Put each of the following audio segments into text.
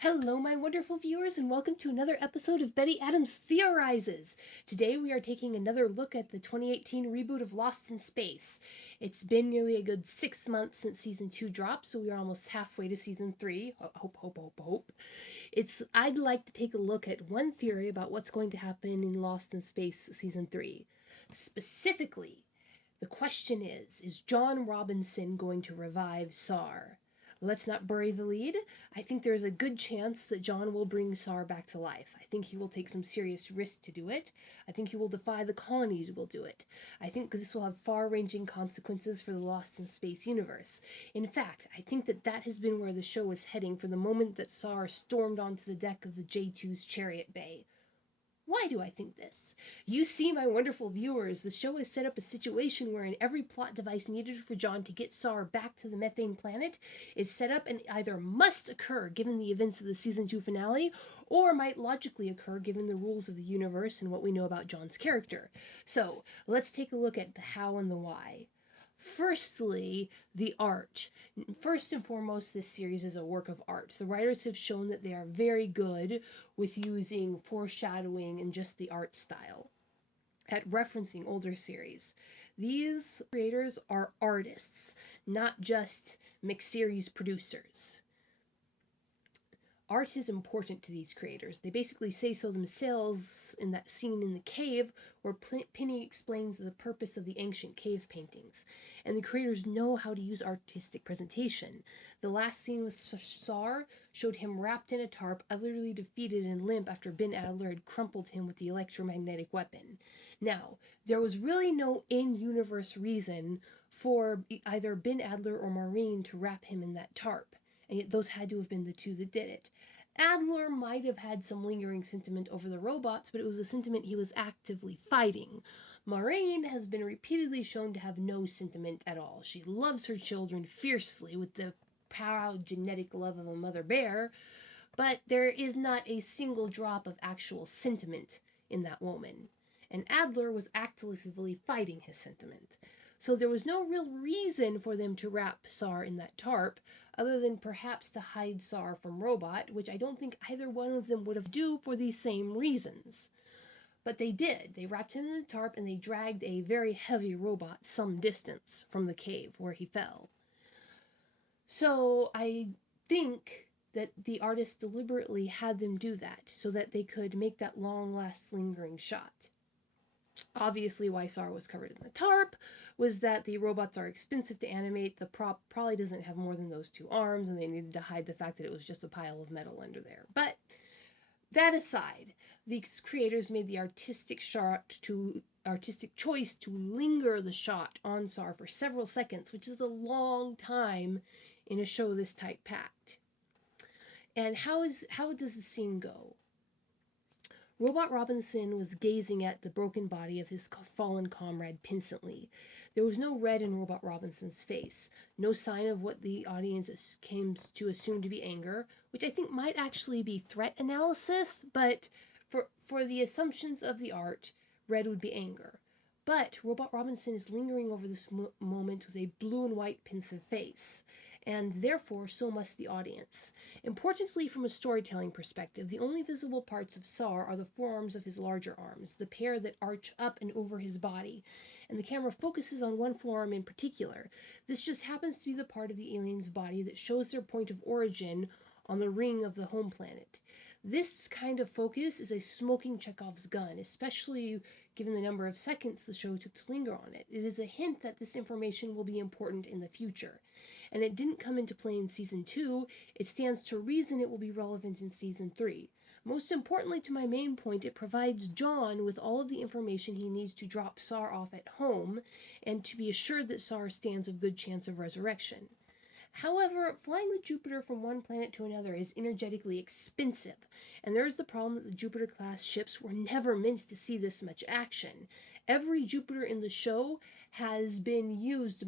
Hello, my wonderful viewers, and welcome to another episode of Betty Adams Theorizes. Today we are taking another look at the 2018 reboot of Lost in Space. It's been nearly a good 6 months since season 2 dropped, so we are almost halfway to season 3. Hope. I'd like to take a look at one theory about what's going to happen in Lost in Space season 3. Specifically, the question is John Robinson going to revive SAR? Let's not bury the lead. I think there's a good chance that John will bring SAR back to life. I think he will take some serious risk to do it. I think he will defy the colony to do it. I think this will have far-ranging consequences for the Lost in Space universe. In fact, I think that has been where the show was heading from the moment that SAR stormed onto the deck of the J2's Chariot Bay. Why do I think this? You see, my wonderful viewers, the show has set up a situation wherein every plot device needed for John to get SAR back to the methane planet is set up and either must occur given the events of the season 2 finale, or might logically occur given the rules of the universe and what we know about John's character. So, let's take a look at the how and the why. Firstly, the art. First and foremost, this series is a work of art. The writers have shown that they are very good with using foreshadowing and just the art style at referencing older series. These creators are artists, not just mixed-series producers. Art is important to these creators. They basically say so themselves in that scene in the cave where Penny explains the purpose of the ancient cave paintings. And the creators know how to use artistic presentation. The last scene with SAR showed him wrapped in a tarp, utterly defeated and limp after Ben Adler had crumpled him with the electromagnetic weapon. Now, there was really no in-universe reason for either Ben Adler or Maureen to wrap him in that tarp. And yet those had to have been the two that did it. Adler might have had some lingering sentiment over the robots, but it was a sentiment he was actively fighting. Maureen has been repeatedly shown to have no sentiment at all. She loves her children fiercely with the proud genetic love of a mother bear, but there is not a single drop of actual sentiment in that woman. And Adler was actively fighting his sentiment. So there was no real reason for them to wrap SAR in that tarp, other than perhaps to hide SAR from Robot, which I don't think either one of them would have done for these same reasons. But they did. They wrapped him in the tarp and they dragged a very heavy robot some distance from the cave where he fell. So I think that the artist deliberately had them do that so that they could make that long-last lingering shot. Obviously, why SAR was covered in the tarp was that the robots are expensive to animate. The prop probably doesn't have more than those 2 arms, and they needed to hide the fact that it was just a pile of metal under there. But that aside, these creators made the artistic choice to linger the shot on SAR for several seconds, which is a long time in a show this tight packed. And how does the scene go? Robot Robinson was gazing at the broken body of his fallen comrade pensively. There was no red in Robot Robinson's face, no sign of what the audience came to assume to be anger, which I think might actually be threat analysis, but for the assumptions of the art, red would be anger. But Robot Robinson is lingering over this moment with a blue and white pensive face, and therefore so must the audience. Importantly, from a storytelling perspective, the only visible parts of SAR are the forearms of his larger arms, the pair that arch up and over his body, and the camera focuses on one forearm in particular. This just happens to be the part of the alien's body that shows their point of origin on the ring of the home planet. This kind of focus is a smoking Chekhov's gun, especially given the number of seconds the show took to linger on it. It is a hint that this information will be important in the future. And it didn't come into play in season 2, it stands to reason it will be relevant in season 3. Most importantly to my main point, it provides John with all of the information he needs to drop SAR off at home and to be assured that SAR stands a good chance of resurrection. However, flying the Jupiter from one planet to another is energetically expensive, and there is the problem that the Jupiter-class ships were never meant to see this much action. Every Jupiter in the show has been used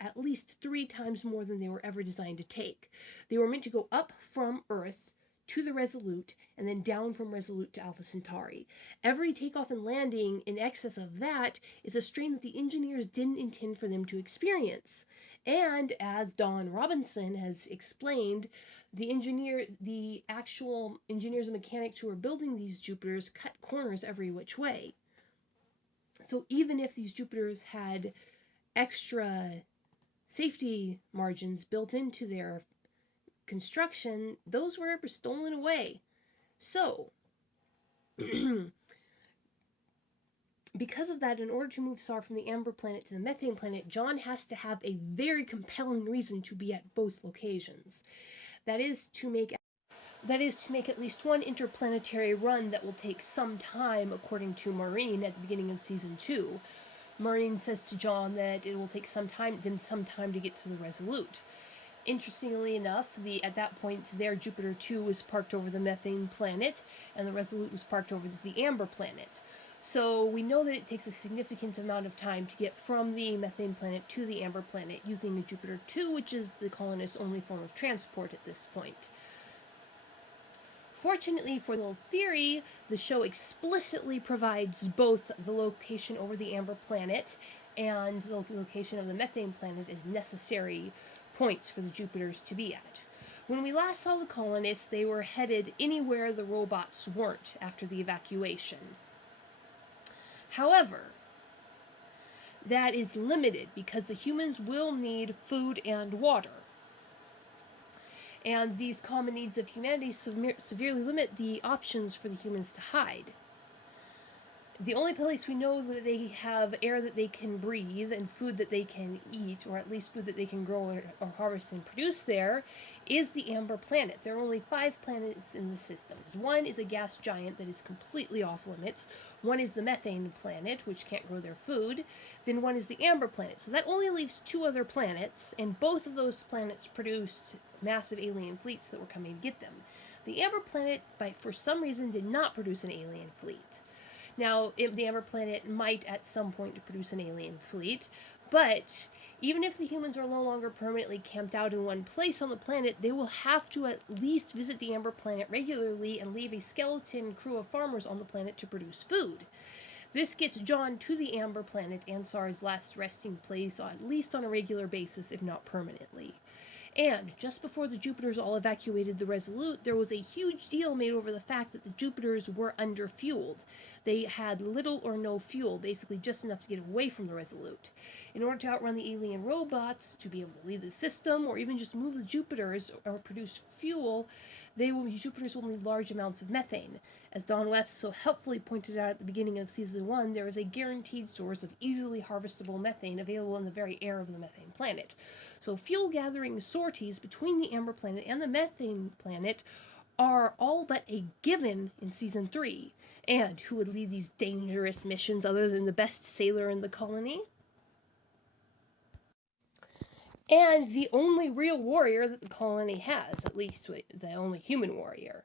at least 3 times more than they were ever designed to take. They were meant to go up from Earth to the Resolute, and then down from Resolute to Alpha Centauri. Every takeoff and landing in excess of that is a strain that the engineers didn't intend for them to experience. And as Don Robinson has explained, the actual engineers and mechanics who are building these Jupiters cut corners every which way. So even if these Jupiters had extra safety margins built into their construction, those were stolen away. So because of that, in order to move SAR from the amber planet to the methane planet, John has to have a very compelling reason to be at both locations. That is to make at least one interplanetary run that will take some time, according to Maureen at the beginning of season 2. Maureen says to John that it will take some time to get to the Resolute. Interestingly enough, at that point, their Jupiter 2 was parked over the methane planet, and the Resolute was parked over the amber planet. So we know that it takes a significant amount of time to get from the methane planet to the amber planet using the Jupiter 2, which is the colonists' only form of transport at this point. Fortunately for the theory, the show explicitly provides both the location over the amber planet and the location of the methane planet as necessary points for the Jupiters to be at. When we last saw the colonists, they were headed anywhere the robots weren't after the evacuation. However, that is limited because the humans will need food and water. And these common needs of humanity severely limit the options for the humans to hide. The only place we know that they have air that they can breathe and food that they can eat, or at least food that they can grow or harvest and produce there, is the amber planet. There are only 5 planets in the system. One is a gas giant that is completely off limits. One is the methane planet, which can't grow their food. Then one is the amber planet. So that only leaves 2 other planets, and both of those planets produced massive alien fleets that were coming to get them. The amber planet, for some reason, did not produce an alien fleet. Now, the amber planet might at some point produce an alien fleet, but even if the humans are no longer permanently camped out in one place on the planet, they will have to at least visit the amber planet regularly and leave a skeleton crew of farmers on the planet to produce food. This gets John to the amber planet and SAR's last resting place, at least on a regular basis, if not permanently. And just before the Jupiters all evacuated the Resolute, there was a huge deal made over the fact that the Jupiters were underfueled. They had little or no fuel, basically just enough to get away from the Resolute. In order to outrun the alien robots, to be able to leave the system, or even just move the Jupiters or produce fuel, Jupiters will need large amounts of methane. As Don West so helpfully pointed out at the beginning of Season 1, there is a guaranteed source of easily harvestable methane available in the very air of the methane planet. So fuel-gathering sorties between the amber planet and the methane planet are all but a given in Season 3. And who would lead these dangerous missions other than the best sailor in the colony? And the only real warrior that the colony has, at least the only human warrior.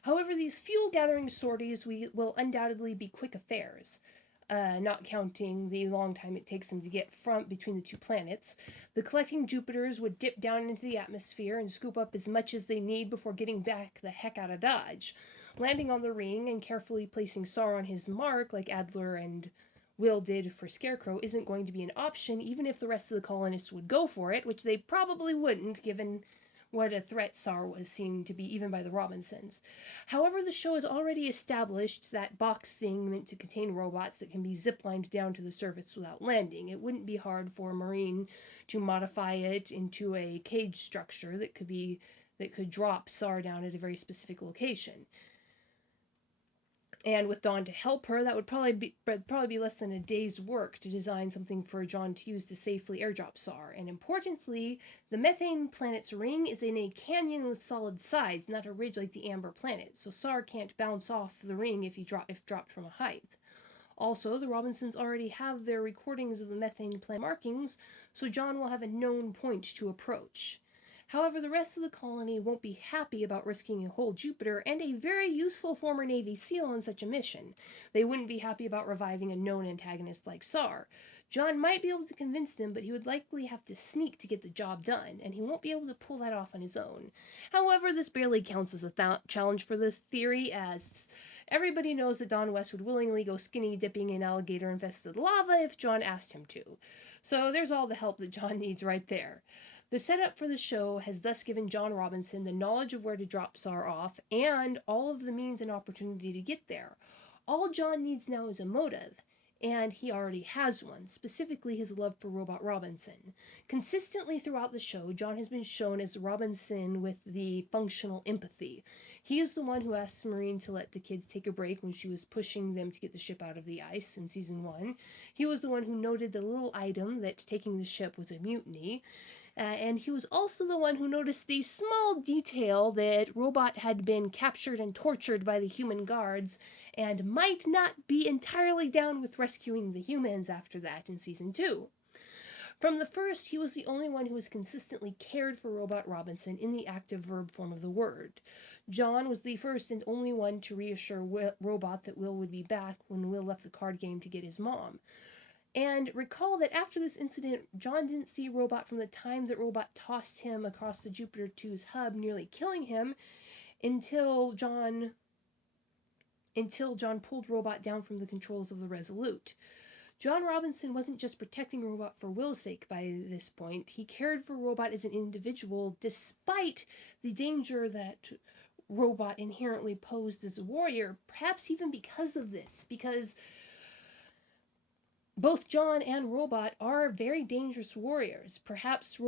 However, these fuel-gathering sorties will undoubtedly be quick affairs, not counting the long time it takes them to get between the 2 planets. The collecting Jupiters would dip down into the atmosphere and scoop up as much as they need before getting back the heck out of Dodge. Landing on the ring and carefully placing SAR on his mark, like Adler and Will did for Scarecrow, isn't going to be an option, even if the rest of the colonists would go for it, which they probably wouldn't, given what a threat SAR was seen to be even by the Robinsons. However, the show has already established that box thing meant to contain robots that can be ziplined down to the surface without landing. It wouldn't be hard for a Marine to modify it into a cage structure that could drop SAR down at a very specific location. And with Dawn to help her, that would probably be less than a day's work to design something for John to use to safely airdrop SAR. And importantly, the methane planet's ring is in a canyon with solid sides, not a ridge like the amber planet, so SAR can't bounce off the ring if dropped from a height. Also, the Robinsons already have their recordings of the methane planet markings, so John will have a known point to approach. However, the rest of the colony won't be happy about risking a whole Jupiter and a very useful former Navy SEAL on such a mission. They wouldn't be happy about reviving a known antagonist like SAR. John might be able to convince them, but he would likely have to sneak to get the job done, and he won't be able to pull that off on his own. However, this barely counts as a challenge for this theory, as everybody knows that Don West would willingly go skinny dipping in alligator-infested lava if John asked him to. So there's all the help that John needs right there. The setup for the show has thus given John Robinson the knowledge of where to drop SAR off and all of the means and opportunity to get there. All John needs now is a motive, and he already has one, specifically his love for Robot Robinson. Consistently throughout the show, John has been shown as the Robinson with the functional empathy. He is the one who asked Maureen to let the kids take a break when she was pushing them to get the ship out of the ice in season 1. He was the one who noted the little item that taking the ship was a mutiny. And he was also the one who noticed the small detail that Robot had been captured and tortured by the human guards and might not be entirely down with rescuing the humans after that in season 2. From the first, he was the only one who was consistently cared for Robot Robinson in the active verb form of the word. John was the first and only one to reassure Robot that Will would be back when Will left the card game to get his mom. And recall that after this incident, John didn't see Robot from the time that Robot tossed him across the Jupiter 2's hub, nearly killing him, until John pulled Robot down from the controls of the Resolute. John Robinson wasn't just protecting Robot for Will's sake by this point. He cared for Robot as an individual, despite the danger that Robot inherently posed as a warrior, perhaps even because of this, because both John and Robot are very dangerous warriors. Perhaps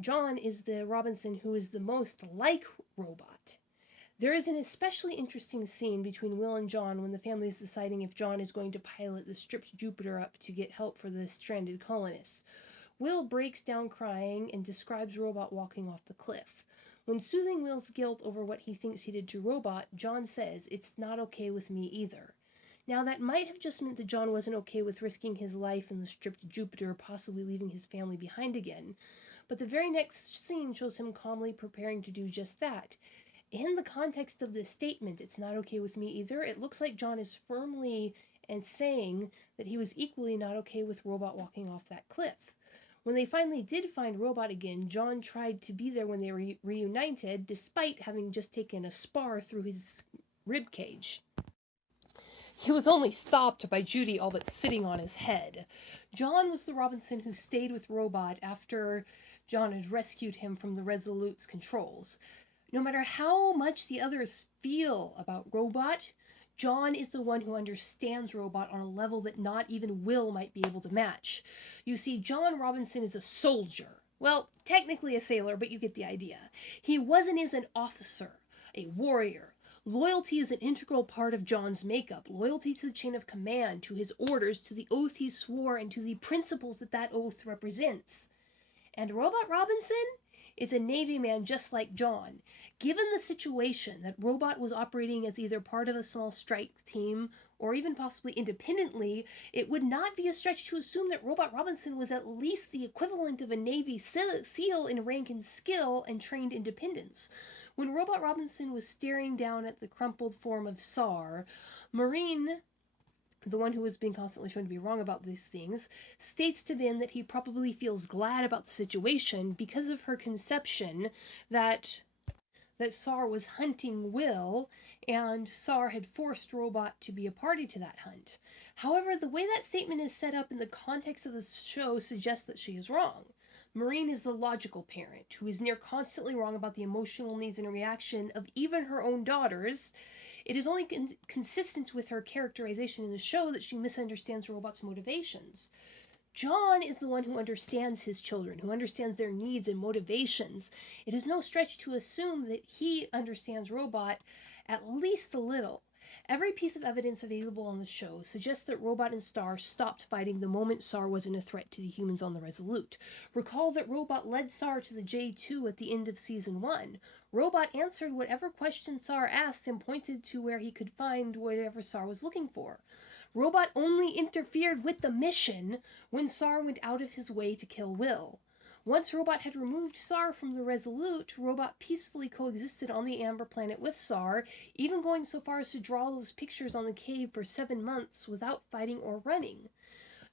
John is the Robinson who is the most like Robot. There is an especially interesting scene between Will and John when the family is deciding if John is going to pilot the stripped Jupiter up to get help for the stranded colonists. Will breaks down crying and describes Robot walking off the cliff. When soothing Will's guilt over what he thinks he did to Robot, John says, "It's not okay with me either." Now, that might have just meant that John wasn't okay with risking his life in the stripped Jupiter, possibly leaving his family behind again. But the very next scene shows him calmly preparing to do just that. In the context of this statement, "It's not okay with me either," it looks like John is firmly and saying that he was equally not okay with Robot walking off that cliff. When they finally did find Robot again, John tried to be there when they reunited, despite having just taken a spar through his ribcage. He was only stopped by Judy all but sitting on his head. John was the Robinson who stayed with Robot after John had rescued him from the Resolute's controls. No matter how much the others feel about Robot, John is the one who understands Robot on a level that not even Will might be able to match. You see, John Robinson is a soldier. Well, technically a sailor, but you get the idea. He was and is an officer, a warrior. Loyalty is an integral part of John's makeup. Loyalty to the chain of command, to his orders, to the oath he swore, and to the principles that oath represents. And Robot Robinson is a Navy man just like John. Given the situation that Robot was operating as either part of a small strike team or even possibly independently, it would not be a stretch to assume that Robot Robinson was at least the equivalent of a Navy SEAL in rank and skill and trained independence. When Robot Robinson was staring down at the crumpled form of SAR, Maureen, the one who was being constantly shown to be wrong about these things, states to Ben that he probably feels glad about the situation because of her conception that SAR was hunting Will, and SAR had forced Robot to be a party to that hunt. However, the way that statement is set up in the context of the show suggests that she is wrong. Maureen is the logical parent, who is near constantly wrong about the emotional needs and reaction of even her own daughters. It is only consistent with her characterization in the show that she misunderstands Robot's motivations. John is the one who understands his children, who understands their needs and motivations. It is no stretch to assume that he understands Robot at least a little. Every piece of evidence available on the show suggests that Robot and SAR stopped fighting the moment SAR wasn't a threat to the humans on the Resolute. Recall that Robot led SAR to the J2 at the end of Season 1. Robot answered whatever question SAR asked and pointed to where he could find whatever SAR was looking for. Robot only interfered with the mission when SAR went out of his way to kill Will. Once Robot had removed SAR from the Resolute, Robot peacefully coexisted on the Amber Planet with SAR, even going so far as to draw those pictures on the cave for 7 months without fighting or running.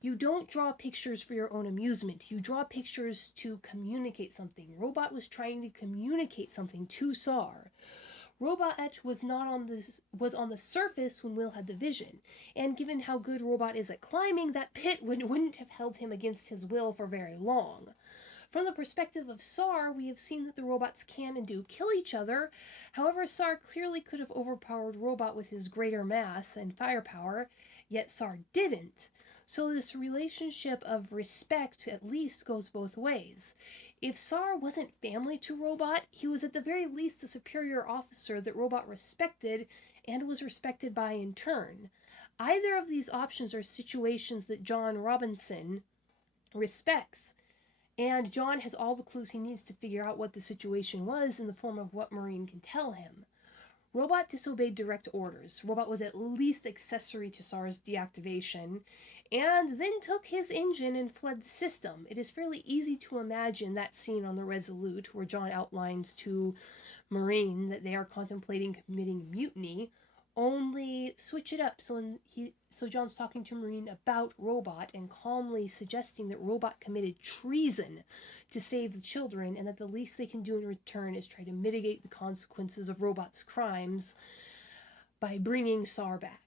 You don't draw pictures for your own amusement. You draw pictures to communicate something. Robot was trying to communicate something to SAR. Robot was on the surface when Will had the vision, and given how good Robot is at climbing, that pit wouldn't have held him against his will for very long. From the perspective of SAR, we have seen that the robots can and do kill each other. However, SAR clearly could have overpowered Robot with his greater mass and firepower, yet SAR didn't. So this relationship of respect at least goes both ways. If SAR wasn't family to Robot, he was at the very least a superior officer that Robot respected and was respected by in turn. Either of these options are situations that John Robinson respects, and John has all the clues he needs to figure out what the situation was in the form of what Marine can tell him. Robot disobeyed direct orders. Robot was at least accessory to SAR's deactivation, and then took his engine and fled the system. It is fairly easy to imagine that scene on the Resolute where John outlines to Marine that they are contemplating committing mutiny, only switch it up. So John's talking to Marine about Robot and calmly suggesting that Robot committed treason to save the children, and that the least they can do in return is try to mitigate the consequences of Robot's crimes by bringing SAR back.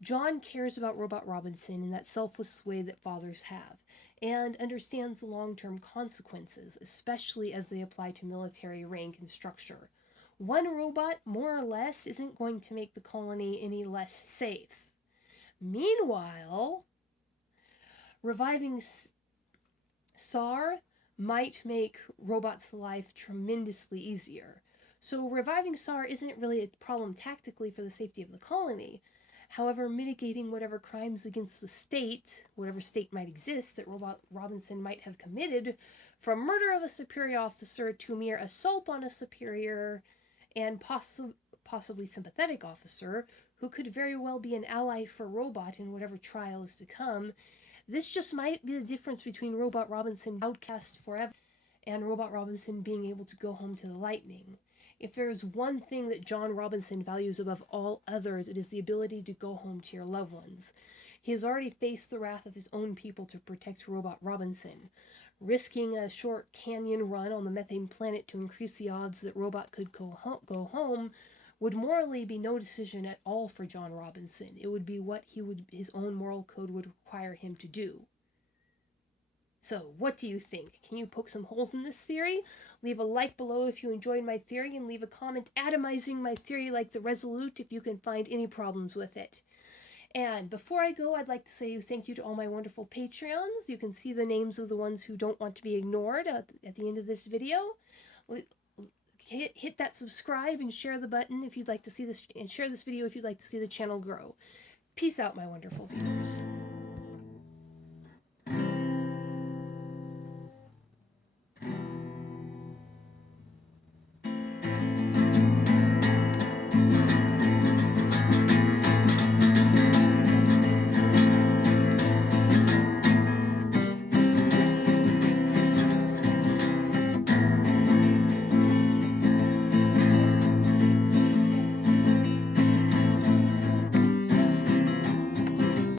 John cares about Robot Robinson in that selfless way that fathers have, and understands the long-term consequences, especially as they apply to military rank and structure. One robot, more or less, isn't going to make the colony any less safe. Meanwhile, reviving SAR might make Robot's life tremendously easier. So reviving SAR isn't really a problem tactically for the safety of the colony. However, mitigating whatever crimes against the state, whatever state might exist that Robot Robinson might have committed, from murder of a superior officer to mere assault on a superior and possibly sympathetic officer, who could very well be an ally for Robot in whatever trial is to come. This just might be the difference between Robot Robinson outcast forever and Robot Robinson being able to go home to the Lightning. If there's one thing that John Robinson values above all others, it is the ability to go home to your loved ones. He has already faced the wrath of his own people to protect Robot Robinson. Risking a short canyon run on the methane planet to increase the odds that Robot could go home would morally be no decision at all for John Robinson. It would be what his own moral code would require him to do. So, what do you think? Can you poke some holes in this theory? Leave a like below if you enjoyed my theory, and leave a comment atomizing my theory like the Resolute if you can find any problems with it. And before I go, I'd like to say thank you to all my wonderful Patreons. You can see the names of the ones who don't want to be ignored at the end of this video. Hit that subscribe and share the button if you'd like to see this, and share this video if you'd like to see the channel grow. Peace out, my wonderful viewers.